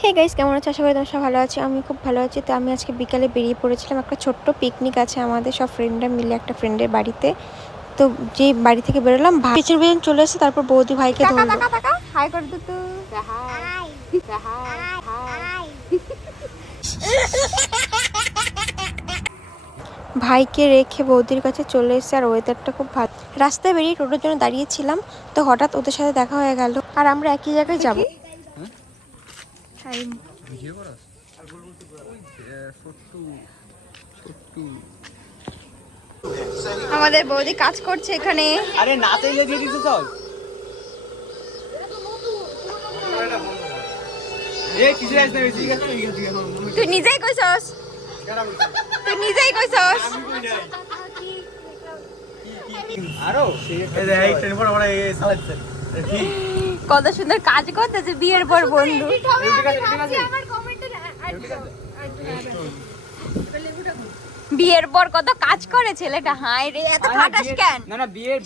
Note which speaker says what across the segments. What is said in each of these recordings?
Speaker 1: Hey guys কেমন আছো? আশা করি তোমার সব ভালো আছে। আমি খুব ভালো আছি। তো আমি আজকে বিকালে বেরিয়ে পড়েছিলাম একটা ছোট্ট পিকনিক আছে আমাদের। সব ফ্রেন্ডরা মিলে একটা ফ্রেন্ডের বাড়িতে। তো যে বাড়ি থেকে বেরোলাম পেছন পেছন চলে এসে তারপর বৌদি ভাইকে ধরলো। হাই করে দিত ভাইকে রেখে বৌদির কাছে চলে এসেছে আর ওয়েদারটা খুব ভালো। রাস্তায় বেরিয়ে টোটোর জন্য দাঁড়িয়েছিলাম। তো হঠাৎ ওদের সাথে দেখা হয়ে গেল। আর আমরা একই জায়গায় যাব। টাইম আমাদের বৌদি কাজ করছে এখানে।
Speaker 2: আরে না চাইলে দিয়ে দিতে চল
Speaker 1: তুই নিজেই কইছস? তুই নিজেই কইছস?
Speaker 2: আরও? এই ট্রেন পর আমরা এই চালাচ্ছে ঠিক।
Speaker 1: কত সুন্দর কাজ করতেছে বিয়ের পর বন্ধু। বিয়ের পর কত কাজ করে ছেলেটা হাই রে এত খাটাস কেন?
Speaker 2: না না বিয়ের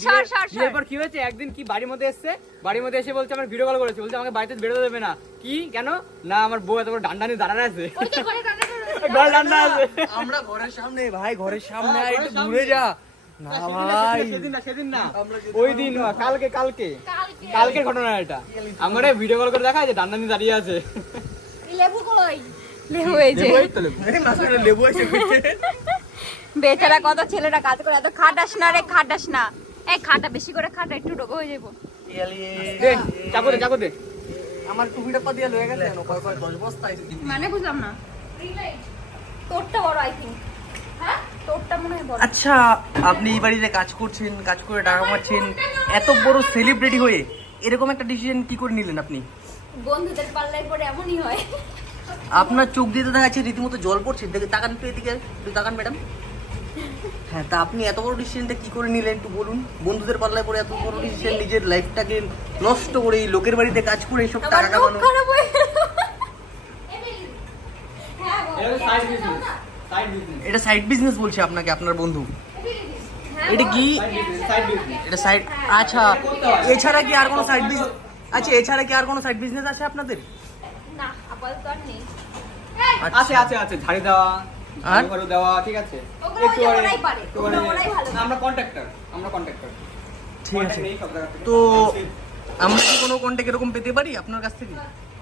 Speaker 2: বিয়ের পর কি হয়েছে? একদিন কি বাড়ির মধ্যে এসেছে? বাড়ির মধ্যে এসে বলছে আমার ভিডিও কল করেছে। বলছে আমাকে বাড়িতে বেরোতে দেবে না। কি? কেন? না আমার বউ এত বড় ডান্ডা নিয়ে দাঁড়ানো আছে। ঘরে ডান্ডা আছে।
Speaker 3: আমরা ঘরের সামনে ভাই ঘরের সামনে আয়, একটু দূরে যা। না ভাই।
Speaker 2: সেদিন না সেদিন না ওই দিন না, কালকে কালকে। কালকে। ঘটনা এটা। আমরা ভিডিও কল করে দেখা যে ডান্ডা নিয়ে দাঁড়িয়ে আছে।
Speaker 1: লেবু এই যে।
Speaker 2: লেবু।
Speaker 3: এই মাঝখানে লেবু।
Speaker 1: বেচারা কত ছেলেটা কাজ করে এত খাটাস না রে খাটাস না। এই খাটা বেশি করে খাটা একটু ডোগো হয়ে যাব।
Speaker 2: দে চাকু দে চাকু দে।
Speaker 3: আমার টুপিটা পা দিয়ে লয়ে গেছে কয় কয় দশ বস্তা আছে
Speaker 1: মানে বুঝলাম না। তোরটা বড় আই থিঙ্ক হ্যাঁ তোরটা মনে হয় বড়
Speaker 3: আচ্ছা আপনি এই বাড়িতে কাজ করছেন কাজ করে টাকা পাচ্ছেন এত বড় সেলিব্রিটি হয়ে এরকম একটা ডিসিশন কি করে নিলেন আপনি?
Speaker 1: বন্ধুদের পাল্লায় পরে এমনই হয়।
Speaker 3: আপনার চোখ দিয়ে তো দেখা যাচ্ছে রীতিমতো জল পড়ছে। দেখে তাকান একটু এদিকে একটু তাকান ম্যাডাম হ্যাঁ তা আপনি এত বড় ডিসিশনটা কি করে নিলেন একটু বলুন? বন্ধুদের পাল্লায় পড়ে এত বড় ডিসিশন নিজের লাইফটাকে নষ্ট করে এই লোকের বাড়িতে কাজ করে এইসব টাকা কামানো।
Speaker 1: খারাপ হয়ে
Speaker 2: এটা সাইড বিজনেস সাইড বিজনেস
Speaker 3: এটা সাইড বিজনেস বলছে আপনাকে আপনার বন্ধু। এটা কি?
Speaker 2: সাইড বিজনেস
Speaker 3: এটা সাইড আচ্ছা এছাড়া কি আর কোনো সাইড বিজনেস আচ্ছা এছাড়া কি আর কোনো সাইড বিজনেস আছে আপনাদের?
Speaker 1: না আপাতত আর নেই।
Speaker 2: আছে আছে আছে ঝাড়ি দেওয়া
Speaker 3: আর?
Speaker 2: দেওয়া ঠিক আছে। একটু
Speaker 1: ওরাই পারে, ওরাই ভালো
Speaker 2: না, আমরা কন্ট্রাক্টর আমরা কন্ট্রাক্টর
Speaker 3: ঠিক আছে। তো আমরা কি কোনো কন্ট্যাক্ট এরকম পেতে পারি আপনার কাছ থেকে?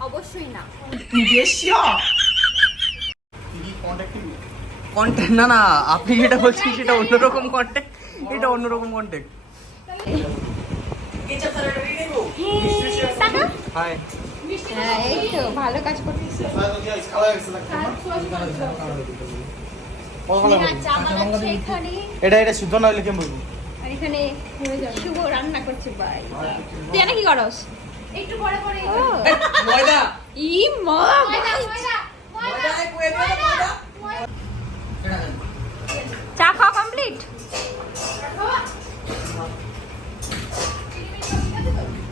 Speaker 1: অবশ্যই না।
Speaker 3: কন্ট্যাক্ট না না আপনি যেটা বলছেন সেটা অন্যরকম কন্ট্যাক্ট এটা অন্যরকম কন্ট্যাক্ট
Speaker 2: হাই
Speaker 1: হ্যাঁ এই তো ভালো কাজ করতেছে। চা
Speaker 2: এটা এটা শুদ্ধ না হলে কেমন বলব
Speaker 1: এখানে শুভ রান্না করছে ভাই। তুই কি করস? একটু পরে পরে।
Speaker 3: ময়দা।
Speaker 1: ই মা চা খাওয়া কমপ্লিট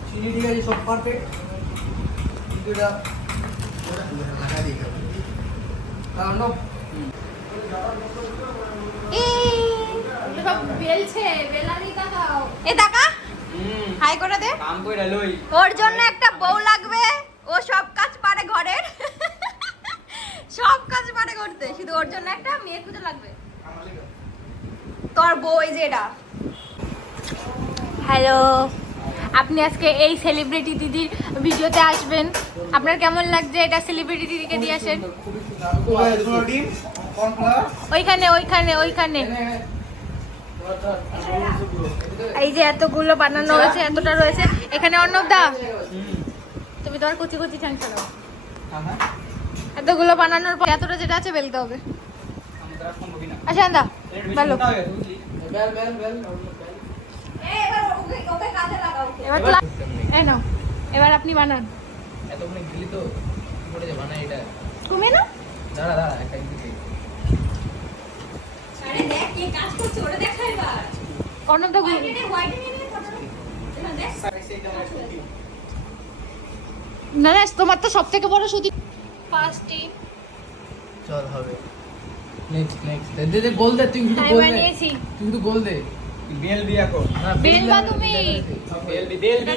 Speaker 3: চিনি ঠিক আছে সব পারফেক্ট এটা কারণ
Speaker 1: এ টাকা হাই করে দে।
Speaker 2: কাম কইরা লই।
Speaker 1: ওর জন্য একটা বউ লাগবে। ও সব কাজ পারে ঘরের। সব কাজ পারে করতে। শুধু ওর জন্য একটা মেয়ে খুঁজে লাগবে। তোর বউ এই যে এটা। হ্যালো আপনি আজকে এই সেলিব্রিটি দিদির ভিডিওতে আসবেন। আপনার কেমন লাগছে এটা সেলিব্রিটি দিদিকে দিয়ে আসেন? ওইখানে ওইখানে ওইখানে। এই যে এতগুলো বানানো হয়েছে এতটা রয়েছে। এখানে অর্ণবদা তুমি তোমার কুচি কুচি চাংস দাও এতগুলো বানানোর পর এতটা যেটা আছে বেলতে হবে। আচ্ছা আন্দা ভালো। এবার তো লা- নাও এবার আপনি বানান।
Speaker 3: এতক্ষণে গেলি তো কি করে যাবা না এটা
Speaker 1: তুমি না?
Speaker 3: দাঁড়া দাঁড়া একটা দিকে
Speaker 1: অর্ণবদা গুলো না না তোমার তো সব থেকে বড় সুতি
Speaker 3: চল হবে। নেক্সট নেক্সট দে দে গোল দে তুই শুধু
Speaker 1: আমি
Speaker 3: গোল দে। তুই শুধু গোল দে।
Speaker 2: বেল দিয়া কো
Speaker 1: বেল বা তুমি?
Speaker 2: বেল বি দেল বি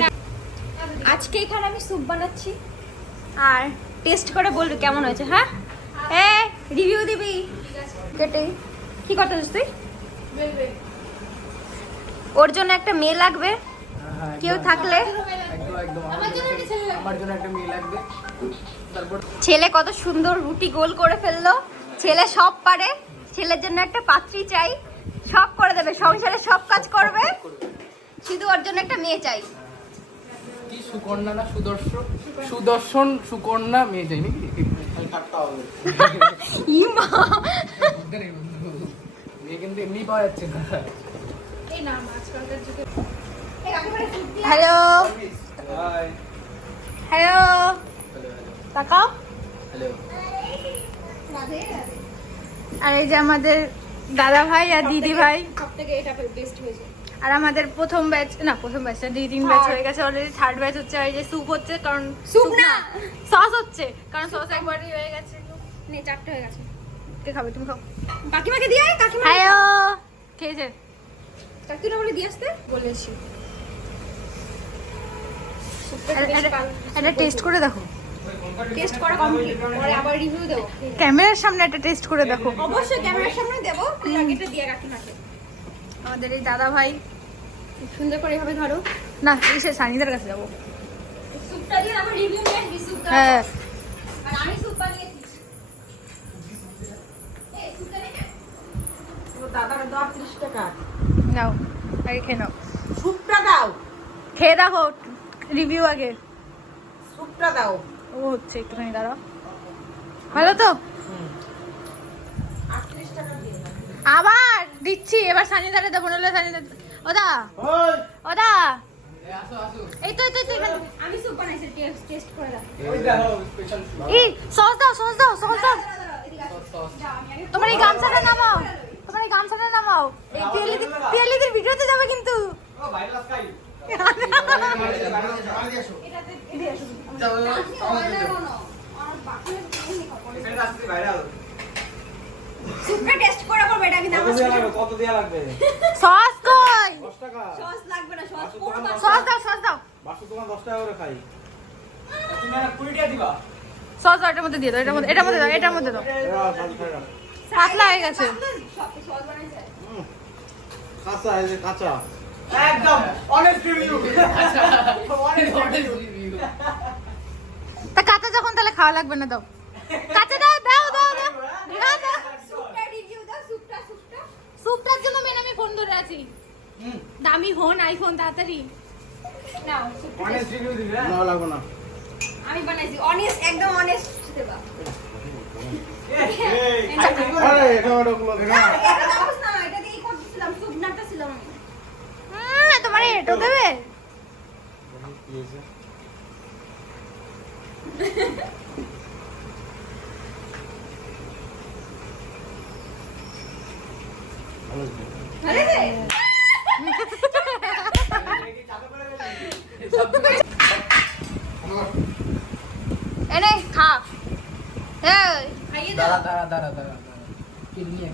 Speaker 1: আজকে এখানে আমি স্যুপ বানাচ্ছি। আর টেস্ট করে বলবি কেমন হয়েছে হ্যাঁ? এ রিভিউ দিবি। কেটে কি করতেছিস তুই? ওর জন্য একটা মেয়ে লাগবে। কেউ থাকলে। ছেলে কত সুন্দর রুটি গোল করে ফেলল। ছেলে সব পারে ছেলের জন্য একটা পাত্রী চাই সব করে দেবে সংসারে সব কাজ করবে। শুধু ওর জন্য একটা মেয়ে চাই।
Speaker 2: কি সুকন্যা না সুদর্শন? সুদর্শন সুকন্যা মেয়ে যাই নাকি?
Speaker 1: ইমা
Speaker 2: মেয়ে কিন্তু এমনি পাওয়া যাচ্ছে না।
Speaker 1: হ্যালো। হ্যালো। তাকাও।
Speaker 2: হ্যালো
Speaker 4: আর এই যে আমাদের দাদা ভাই আর দিদি ভাই। আর আমাদের প্রথম ব্যাচ না প্রথম ব্যাচটা দুই তিন ব্যাচ হয়ে গেছে অলরেডি থার্ড ব্যাচ হচ্ছে আর যে স্যুপ হচ্ছে কারণ
Speaker 1: স্যুপ না।
Speaker 4: সস হচ্ছে কারণ সস একবারই হয়ে গেছে।
Speaker 1: নে চারটে হয়ে গেছে।
Speaker 4: কে খাবে তুমি খাও।
Speaker 1: কাকিমাকে দিয়ে আয় কাকিমা।
Speaker 4: হ্যালো খেয়েছে।
Speaker 1: কাকিমা বলে দিয়ে আসতে? বলেছি।
Speaker 4: একটা টেস্ট করে দেখো।
Speaker 1: টেস্ট করা কমপ্লিট পরে আবার রিভিউ দেবো।
Speaker 4: ক্যামেরার সামনে একটা টেস্ট করে দেখো।
Speaker 1: অবশ্যই ক্যামেরার সামনে দেবো তুই আগে এটা দিয়ে কাকিমাকে
Speaker 4: আমাদের এই দাদা ভাই
Speaker 1: সুন্দর করে এভাবে ধরো।
Speaker 4: না এসে সানিদের কাছে যাব।
Speaker 1: স্যুপটা দিয়ে আবার রিভিউ নিয়ে আসবি স্যুপটা।
Speaker 4: হ্যাঁ।
Speaker 1: আর আমি
Speaker 4: নাও আগে খেয়ে নাও।
Speaker 5: স্যুপটা দাও।
Speaker 4: খেয়ে দেখো রিভিউ আগে।
Speaker 5: স্যুপটা দাও।
Speaker 4: ও হচ্ছে একটুখানি দাঁড়াও। ভালো তো? আবার দিচ্ছি এবার সানিদারে দেবো নাহলে সানিদা ওদা ওদা। এই তো এই তো এই তো এখানে।
Speaker 1: আমি স্যুপ বানাইছি টেস্ট টেস্ট করে দাও।
Speaker 2: ওই
Speaker 4: এই সস দাও সস দাও সস দাও।
Speaker 1: এদিকে আসো।
Speaker 2: সস
Speaker 1: যাও, আমি আগে
Speaker 4: তোমার এই গামছাটা নামাও। তোমার এই গামছাটা নামাও। এই পিয়ালিদের পিয়ালিদের ভিডিওতে যাবে কিন্তু।
Speaker 2: ও ভাইরাল স্কাই
Speaker 6: কত দেয়া লাগবে
Speaker 4: সস কই?
Speaker 6: দশ টাকা
Speaker 1: সস লাগবে না সস পুরো
Speaker 4: সস দাও। সস দাও
Speaker 6: বাসু তোমার দশ টাকা করে খাই
Speaker 2: তুমি আর কুড়ি টাকা দিবা
Speaker 4: সস এটার মধ্যে দিয়ে দাও এটার মধ্যে এটার মধ্যে দাও এটার মধ্যে দাও। পাতলা হয়ে গেছে।
Speaker 6: কাঁচা
Speaker 2: একদম অনেস্ট রিভিউ আচ্ছা। অনেস্ট রিভিউ
Speaker 4: যখন তাহলে খাওয়া লাগবে না দাও। কাঁচা দাও দাও দাও স্যুপটার জন্য মেন আমি ফোন ধরে আছি। দামি ফোন আইফোন তাড়াতাড়ি।
Speaker 1: নাও স্যুপটা
Speaker 2: অনেস্ট রিভিউ দিবে
Speaker 6: না লাগবে না।
Speaker 1: আমি বানাইছি। অনেস্ট একদম অনেস্ট দেবা
Speaker 6: দেখো না।
Speaker 1: এটা দাও না এটা দিয়েই করতেছিলাম স্যুপ নাড়তেছিলাম আমি
Speaker 4: হুম, তোমার এটো দেবে
Speaker 6: কি হয়েছে? ভালো হয়েছে।
Speaker 1: আরে রে
Speaker 4: এই
Speaker 2: দাঁড়া দাঁড়া দাঁড়া দাঁড়া কিডনি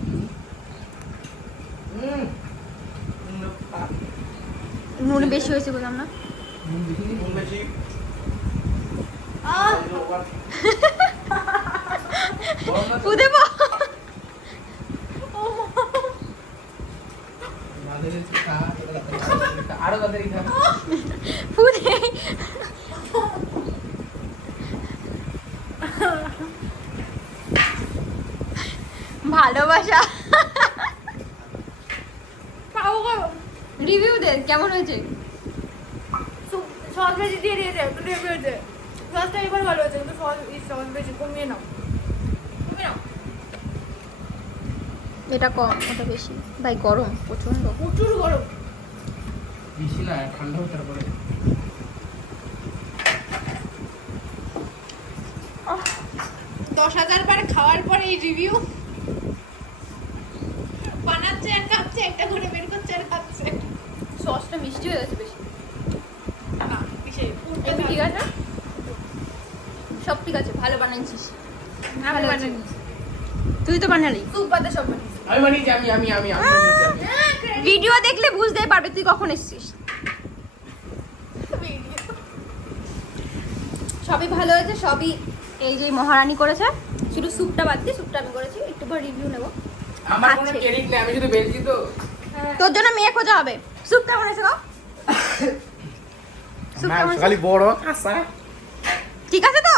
Speaker 4: নুন বেশি হয়েছে বললাম না
Speaker 6: নুন বেশি।
Speaker 4: ফুদে
Speaker 2: আরও তাড়াতাড়ি
Speaker 4: ভালোবাসা। রিভিউ দে কেমন হয়েছে? সস দিয়ে দিয়েছে রিভিউ হয়েছে সসটা এবার ভালো হয়েছে কিন্তু সস সস বেশি কমিয়ে নাও। কমিয়ে নাও। এটা কম ওটা বেশি। ভাই গরম প্রচণ্ড প্রচুর গরম।
Speaker 2: বেশি না ঠান্ডা হতে তারপরে
Speaker 4: দশ হাজার বার খাওয়ার পরে এই রিভিউ খাচ্ছে একটা করে বের করছে আর খাচ্ছে। সসটা মিষ্টি হয়ে গেছে বেশি। না ঠিক আছে? সব ঠিক আছে ভালো বানাইছিস। ভালো বানানি তুই তো বানালি
Speaker 1: স্যুপ বাদে সব বানিয়েছি
Speaker 2: আমি বানিয়েছি আমি আমি আমি আমি বানিয়েছি, আমি।
Speaker 1: ভিডিও দেখলে বুঝতেই পারবে তুই কখন এসেছিস। সবই ভালো হয়েছে সবই এই যে মহারানী করেছে। শুধু স্যুপটা বাদ দিয়ে স্যুপটা আমি করেছি একটু পর রিভিউ নেব।
Speaker 7: আমার কোনো ক্রেডিট নেই আমি শুধু বেলছি তো।
Speaker 1: তোর জন্য মেয়ে খোঁজা হবে। স্যুপ কেমন হয়েছে গো? স্যুপ কেমন
Speaker 6: খালি বড়। কাঁচা
Speaker 1: ঠিক আছে তো?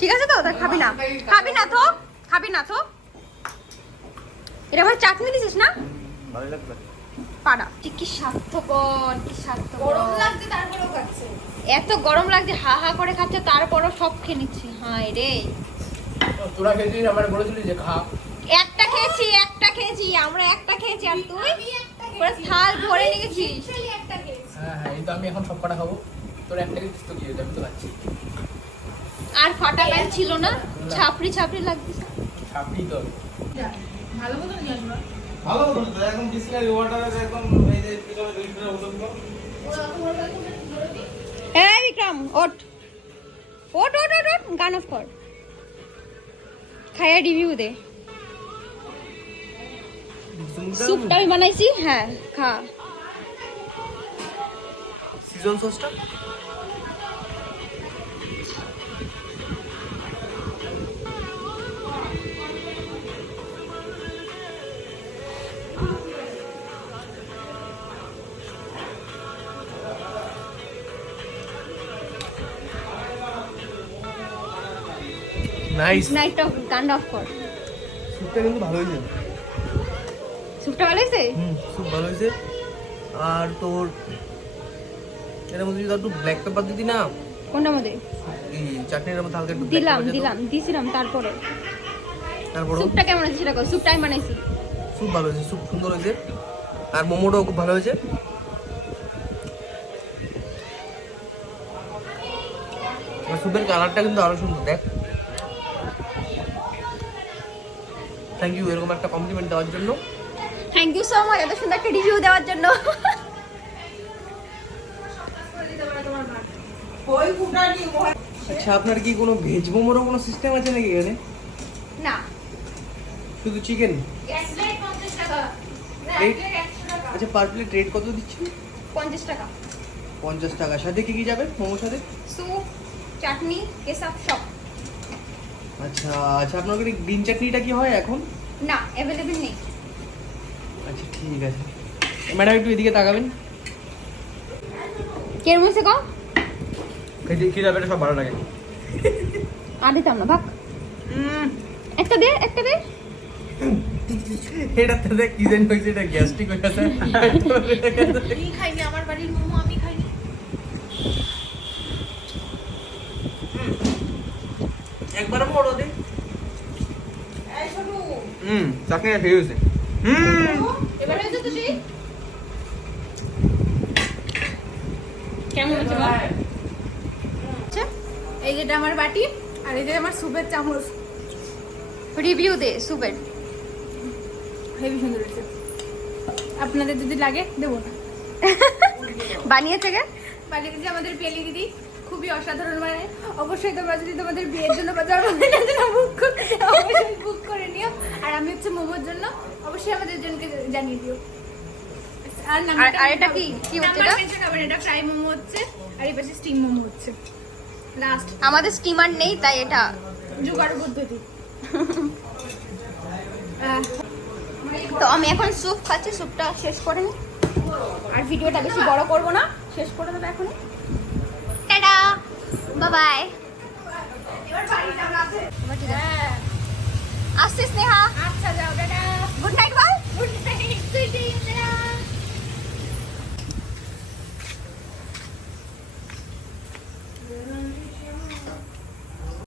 Speaker 1: ঠিক আছে তো? তাই খাবি না। খাবি না তো? খাবি না তো? এটা আবার চাটনি দিছিস না?
Speaker 6: ভালো লাগবে।
Speaker 1: পাড়া। ঠিক কি স্বার্থপর কি স্বার্থপর।
Speaker 4: গরম লাগছে তারপরেও খাচ্ছে।
Speaker 1: এত গরম লাগছে হা হা করে খাচ্ছে তারপরও সব খেয়ে নিচ্ছি। হায় রে।
Speaker 7: তোরা খেয়েছিস আমার বলেছিলি যে খা।
Speaker 1: একটা খেয়েছি একটা খেয়েছি আমরা একটা খেয়েছি আর তুই? পুরো থাল ভরে নিয়ে গেছিস
Speaker 7: হ্যাঁ হ্যাঁ এই তো আমি এখন সব কটা খাব। তোর একটা কিছু তো কি? হয়েছে আমি তো খাচ্ছি।
Speaker 1: আর ফাটা প্যান্ট ছিল না? ছাপড়ি ছাপড়ি লাগতেছে
Speaker 7: ছাপড়ি তো।
Speaker 6: ভালো মতো তো একদম বিসলারি ওয়াটার একদম এই যে কি লিটার ওজন তো।
Speaker 1: এই বিক্রম ওঠ। ওঠ ওঠ ওঠ ওঠ গান অফ কর। খাইয়া রিভিউ দে। স্যুপটা আমি বানাইছি হ্যাঁ খা।
Speaker 3: সিজন সসটা নাইস
Speaker 1: নাইটটা গান অফ কর
Speaker 3: স্যুপটা কিন্তু ভালো হয়েছে।
Speaker 1: স্যুপটা ভালো হয়েছে?
Speaker 3: হুম স্যুপ ভালো হয়েছে। আর তোর এর মধ্যে যদি একটু ব্ল্যাক পেপার দিতি না?
Speaker 1: কোনটার মধ্যে?
Speaker 3: এই চাটনির মধ্যে হালকা একটু
Speaker 1: দিলাম দিলাম দিছিলাম তারপরে।
Speaker 3: তারপরও?
Speaker 1: স্যুপটা কেমন আছে সেটা কর স্যুপটা আমি বানাইছি।
Speaker 3: স্যুপ ভালো হয়েছে স্যুপ সুন্দর হয়েছে। আর মোমোটাও খুব ভালো হয়েছে। আর স্যুপের কালারটা কিন্তু আরও সুন্দর দেখ। থ্যাংক ইউ এরকম একটা কমপ্লিমেন্ট দেওয়ার জন্য।
Speaker 1: থ্যাংক ইউ সো মাচ এত সুন্দর একটা রিভিউ দেওয়ার জন্য।
Speaker 3: আচ্ছা আপনার কি কোনো ভেজ মোমোরও কোনো সিস্টেম আছে নাকি এখানে?
Speaker 1: না।
Speaker 3: শুধু চিকেন আচ্ছা পার প্লেট রেট কত দিচ্ছেন
Speaker 1: পঞ্চাশ টাকা।
Speaker 3: পঞ্চাশ টাকা। সাথে কি কি যাবে মোমোর সাথে?
Speaker 1: স্যুপ চাটনি কেসাপ সব।
Speaker 3: আচ্ছা আচ্ছা আপনার ওখানে গ্রিন চাটনিটা কি হয় এখন?
Speaker 1: না অ্যাভেলেবেল নেই।
Speaker 3: আচ্ছা ঠিক আছে। ম্যাডাম একটু এদিকে তাকাবেন।
Speaker 1: কেরম হয়েছে কম
Speaker 6: খেতে কি যাবে সব ভালো লাগে।
Speaker 1: আর দিতাম না ভাগ। একটা দে একটা দে।
Speaker 3: এটা তো দেখ কি জানি হয়েছে এটা গ্যাস্ট্রিক হয়ে গেছে।
Speaker 4: আমি খাইনি আমার বাড়ির মোমো আমি খাইনি
Speaker 3: একবার বড় দে
Speaker 4: এই শোনো
Speaker 6: হয়েছে হুম
Speaker 1: কেমন হচ্ছে
Speaker 4: আচ্ছা এই যেটা আমার বাটি আর এই যে আমার সুপের চামচ।
Speaker 1: রিভিউ দে সুপের।
Speaker 4: হেভি সুন্দর হয়েছে। আপনাদের যদি লাগে দেবো না।
Speaker 1: বানিয়েছে কে?
Speaker 4: বাড়িতে যে আমাদের পিয়ালি দিদি। খুবই অসাধারণ মানে অবশ্যই তোমরা যদি তোমাদের বিয়ের জন্য বা জন্মদিনের জন্য বুক করতে অবশ্যই বুক করে নিও। আর আমি হচ্ছে মোমোর জন্য অবশ্যই আমাদের জনকে জানিয়ে দিও। আর
Speaker 1: এটা কি? কি হচ্ছে এটা?
Speaker 4: মেনশন হবে না, এটা ফ্রাই মোমো হচ্ছে আর এই পাশে স্টিম মোমো হচ্ছে। লাস্ট
Speaker 1: আমাদের স্টিমার নেই তাই এটা।
Speaker 4: জোগাড় পদ্ধতি।
Speaker 1: তো আমি এখন স্যুপ খাচ্ছি স্যুপটা শেষ করে নি। আর ভিডিওটা বেশি বড় করব না শেষ করে দেবো এখন টাটা বাই
Speaker 4: এবার বাড়ি যাব রাতে। হ্যাঁ
Speaker 1: আসছিস স্নেহা
Speaker 4: আচ্ছা যাও দাদা
Speaker 1: গুড নাইট বল
Speaker 4: গুড নাইট সুইটি